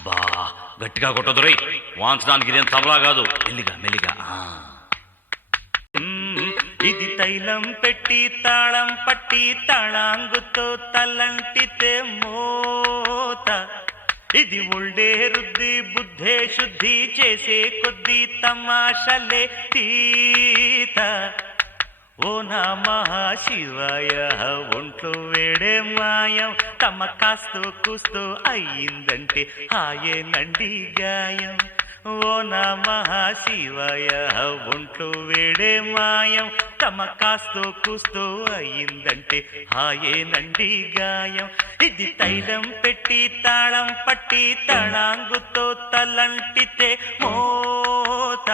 అబ్బా గట్టిగా కొట్టదురై, వాంచడానికి ఇదేం తబలా కాదు. మెల్లిగా మెల్లిగా. ఇది తైలం పెట్టి తాళం పట్టి తాళాంగుతో తలంటితే మోత, ఇది ఒళ్ళే రుద్ది బుద్ధే శుద్ధి చేసే కొద్ది తమాషలే తీత. ఓ నమః శివాయ, ఒంట్లో వేడే మాయం, తమ కాస్తో కూస్తో అయ్యిందంటే హాయేనండి గాయం. ఓ నమః శివాయ, ఒంట్లో వేడే మాయం, తమ కాస్తో కూస్తో అయ్యిందంటే హాయేనండి గాయం. ఇది తైలం పెట్టి తాళం పట్టి తళాంగుతో తలంటితే మోత.